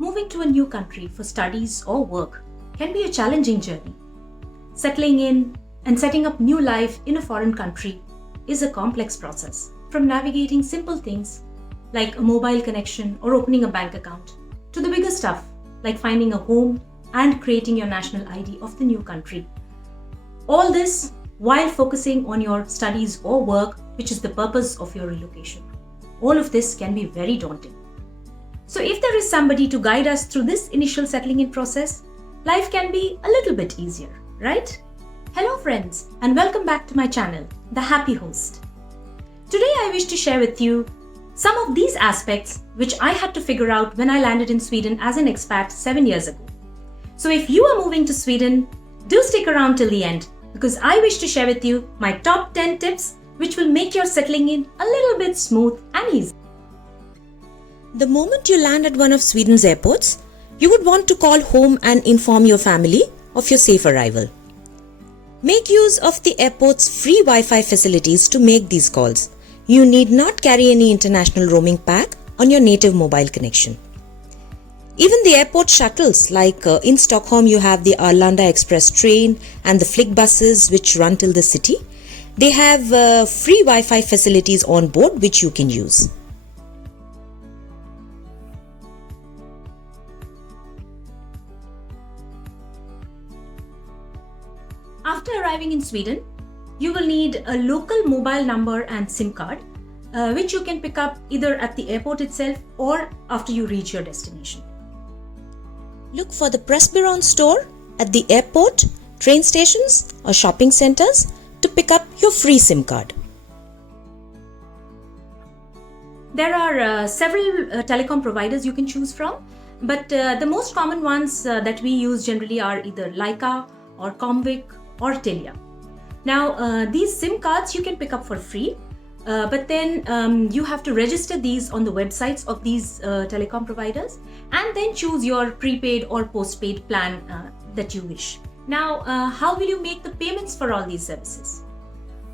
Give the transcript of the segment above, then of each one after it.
Moving to a new country for studies or work can be a challenging journey. Settling in and setting up new life in a foreign country is a complex process, from navigating simple things like a mobile connection or opening a bank account to the bigger stuff like finding a home and creating your national ID of the new country. All this while focusing on your studies or work, which is the purpose of your relocation. All of this can be very daunting. So if there is somebody to guide us through this initial settling in process, life can be a little bit easier, right? Hello friends, and welcome back to my channel, The Happy Host. Today I wish to share with you some of these aspects which I had to figure out when I landed in Sweden as an expat 7 years ago. So if you are moving to Sweden, do stick around till the end because I wish to share with you my top 10 tips which will make your settling in a little bit smooth and easy. The moment you land at one of Sweden's airports, you would want to call home and inform your family of your safe arrival. Make use of the airport's free Wi-Fi facilities to make these calls. You need not carry any international roaming pack on your native mobile connection. Even the airport shuttles, like in Stockholm you have the Arlanda Express train and the Flick buses which run till the city, they have free Wi-Fi facilities on board which you can use. After arriving in Sweden, you will need a local mobile number and SIM card, which you can pick up either at the airport itself or after you reach your destination. Look for the Pressbyrån store at the airport, train stations or shopping centers to pick up your free SIM card. There are several telecom providers you can choose from, but the most common ones that we use generally are either Leica or Comviq or Telia. Now, these SIM cards you can pick up for free, but then you have to register these on the websites of these telecom providers and then choose your prepaid or postpaid plan that you wish. Now, how will you make the payments for all these services?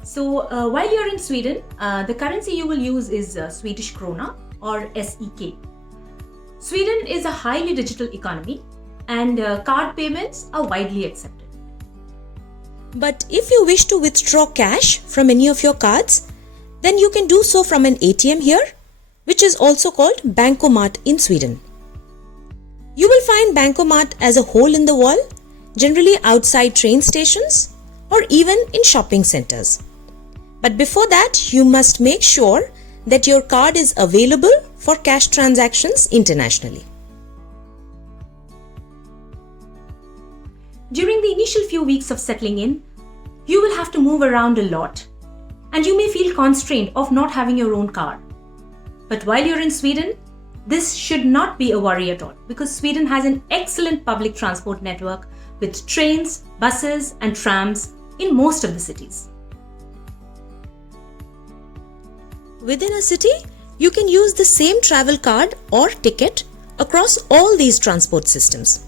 So, while you're in Sweden, the currency you will use is Swedish krona or SEK. Sweden is a highly digital economy and card payments are widely accepted. But if you wish to withdraw cash from any of your cards, then you can do so from an ATM here, which is also called Bankomat in Sweden. You will find Bankomat as a hole in the wall, generally outside train stations or even in shopping centers. But before that, you must make sure that your card is available for cash transactions internationally. During the initial few weeks of settling in, you will have to move around a lot and you may feel constrained of not having your own car. But while you're in Sweden, this should not be a worry at all because Sweden has an excellent public transport network with trains, buses and trams in most of the cities. Within a city, you can use the same travel card or ticket across all these transport systems.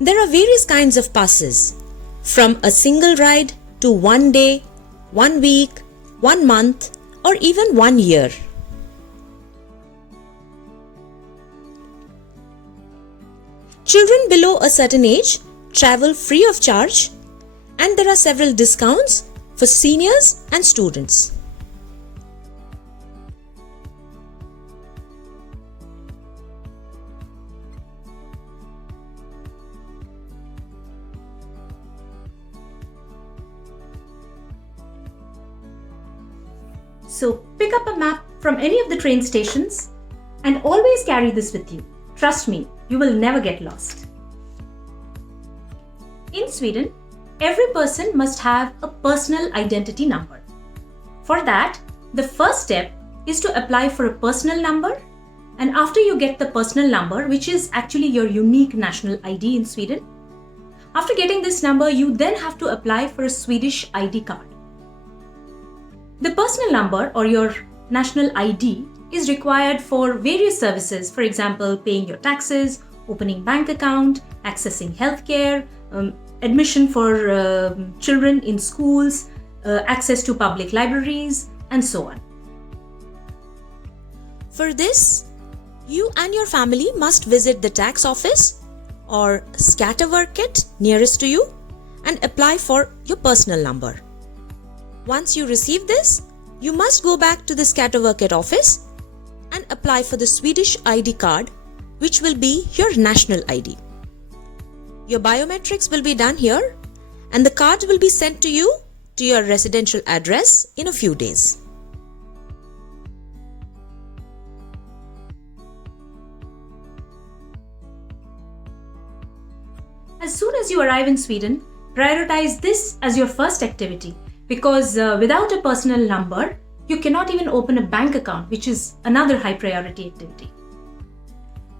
There are various kinds of passes, from a single ride to 1 day, 1 week, 1 month, or even 1 year. Children below a certain age travel free of charge, and there are several discounts for seniors and students. So pick up a map from any of the train stations and always carry this with you. Trust me, you will never get lost. In Sweden, every person must have a personal identity number. For that, the first step is to apply for a personal number, and after you get the personal number, which is actually your unique national ID in Sweden, after getting this number, you then have to apply for a Swedish ID card. The personal number or your national ID is required for various services, for example, paying your taxes, opening bank account, accessing healthcare, admission for children in schools, access to public libraries, and so on. For this, you and your family must visit the tax office or Skatteverket nearest to you and apply for your personal number. Once you receive this, you must go back to the Skatteverket office and apply for the Swedish ID card, which will be your national ID. Your biometrics will be done here and the card will be sent to you to your residential address in a few days. As soon as you arrive in Sweden, prioritize this as your first activity because without a personal number, you cannot even open a bank account, which is another high priority activity.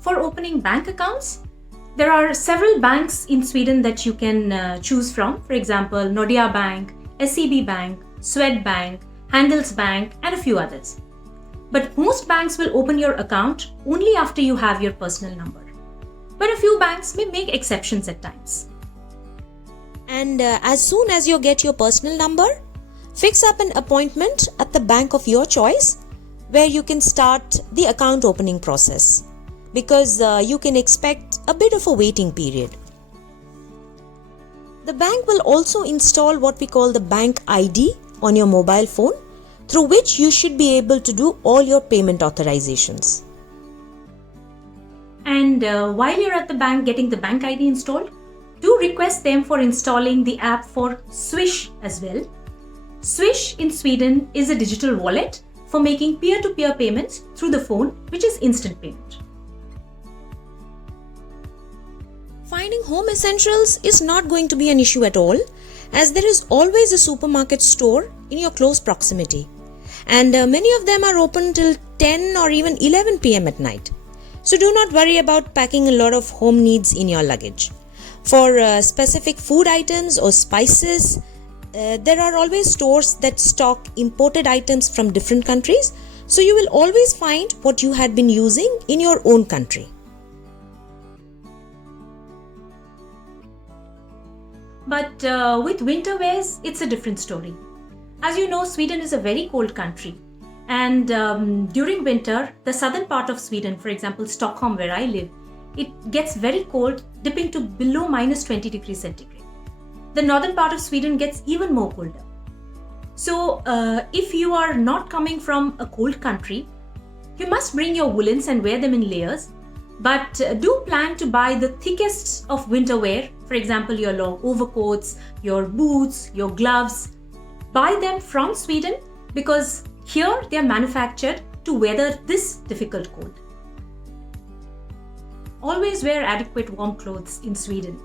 For opening bank accounts, there are several banks in Sweden that you can choose from. For example, Nordea Bank, SEB Bank, Swedbank, Handelsbank, and a few others. But most banks will open your account only after you have your personal number. But a few banks may make exceptions at times. And as soon as you get your personal number, fix up an appointment at the bank of your choice where you can start the account opening process because you can expect a bit of a waiting period. The bank will also install what we call the bank ID on your mobile phone, through which you should be able to do all your payment authorizations. And while you're at the bank getting the bank ID installed, do request them for installing the app for Swish as well. Swish in Sweden is a digital wallet for making peer-to-peer payments through the phone, which is instant payment. Finding home essentials is not going to be an issue at all, as there is always a supermarket store in your close proximity. And many of them are open till 10 or even 11 p.m. at night. So do not worry about packing a lot of home needs in your luggage. For specific food items or spices, there are always stores that stock imported items from different countries, so you will always find what you had been using in your own country. But with winter wears, it's a different story. As you know, Sweden is a very cold country. And during winter, the southern part of Sweden, for example, Stockholm, where I live, it gets very cold, dipping to below minus 20 degrees centigrade. The northern part of Sweden gets even more colder. So if you are not coming from a cold country, you must bring your woolens and wear them in layers. But do plan to buy the thickest of winter wear, for example, your long overcoats, your boots, your gloves. Buy them from Sweden because here they are manufactured to weather this difficult cold. Always wear adequate warm clothes in Sweden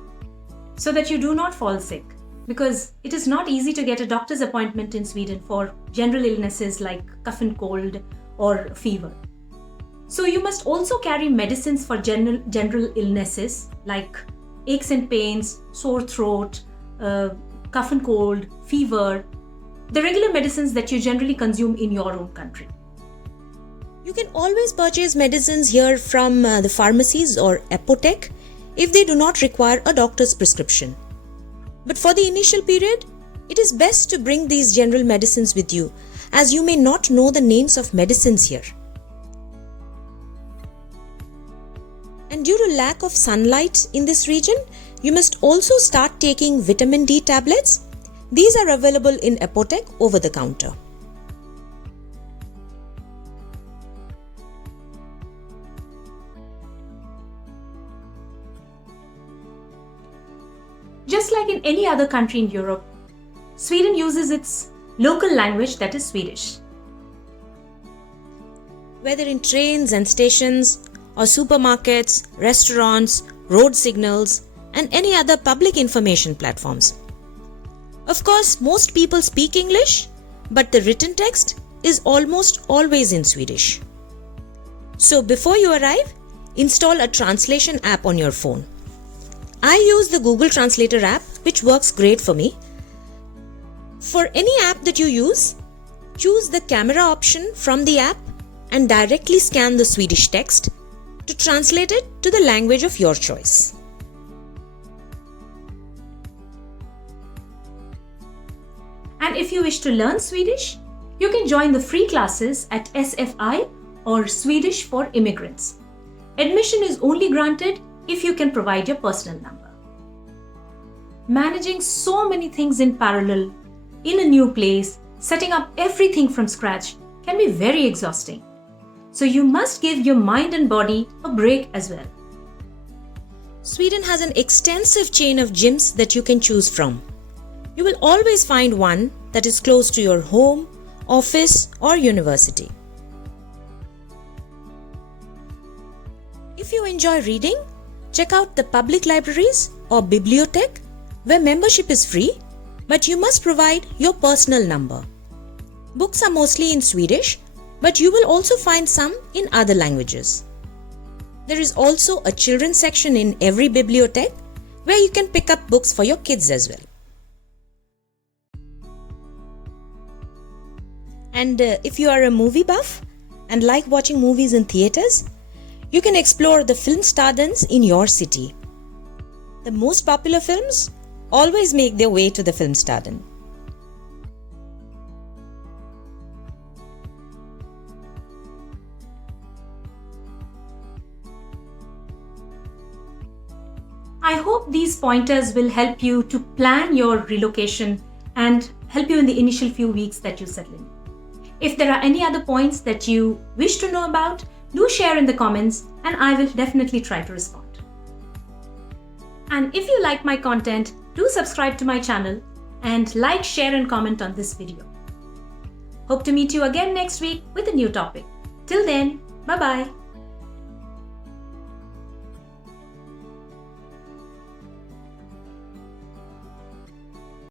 so that you do not fall sick, because it is not easy to get a doctor's appointment in Sweden for general illnesses like cough and cold or fever. So you must also carry medicines for general illnesses like aches and pains, sore throat, cough and cold, fever, the regular medicines that you generally consume in your own country. You can always purchase medicines here from the pharmacies or apotek if they do not require a doctor's prescription. But for the initial period, it is best to bring these general medicines with you, as you may not know the names of medicines here. And due to lack of sunlight in this region, you must also start taking vitamin D tablets. These are available in apotek over the counter. Just like in any other country in Europe, Sweden uses its local language, that is Swedish. Whether in trains and stations, or supermarkets, restaurants, road signals, and any other public information platforms. Of course, most people speak English, but the written text is almost always in Swedish. So before you arrive, install a translation app on your phone. I use the Google Translator app, which works great for me. For any app that you use, choose the camera option from the app and directly scan the Swedish text to translate it to the language of your choice. And if you wish to learn Swedish, you can join the free classes at SFI or Swedish for immigrants. Admission is only granted if you can provide your personal number. Managing so many things in parallel, in a new place, setting up everything from scratch can be very exhausting. So you must give your mind and body a break as well. Sweden has an extensive chain of gyms that you can choose from. You will always find one that is close to your home, office, or university. If you enjoy reading, check out the public libraries or bibliothek where membership is free, but you must provide your personal number. Books are mostly in Swedish, but you will also find some in other languages. There is also a children's section in every bibliothek where you can pick up books for your kids as well. And if you are a movie buff and like watching movies in theatres, you can explore the film stardens in your city. The most popular films always make their way to the film starden. I hope these pointers will help you to plan your relocation and help you in the initial few weeks that you settle in. If there are any other points that you wish to know about, do share in the comments and I will definitely try to respond. And if you like my content, do subscribe to my channel and like, share and comment on this video. Hope to meet you again next week with a new topic. Till then, bye-bye.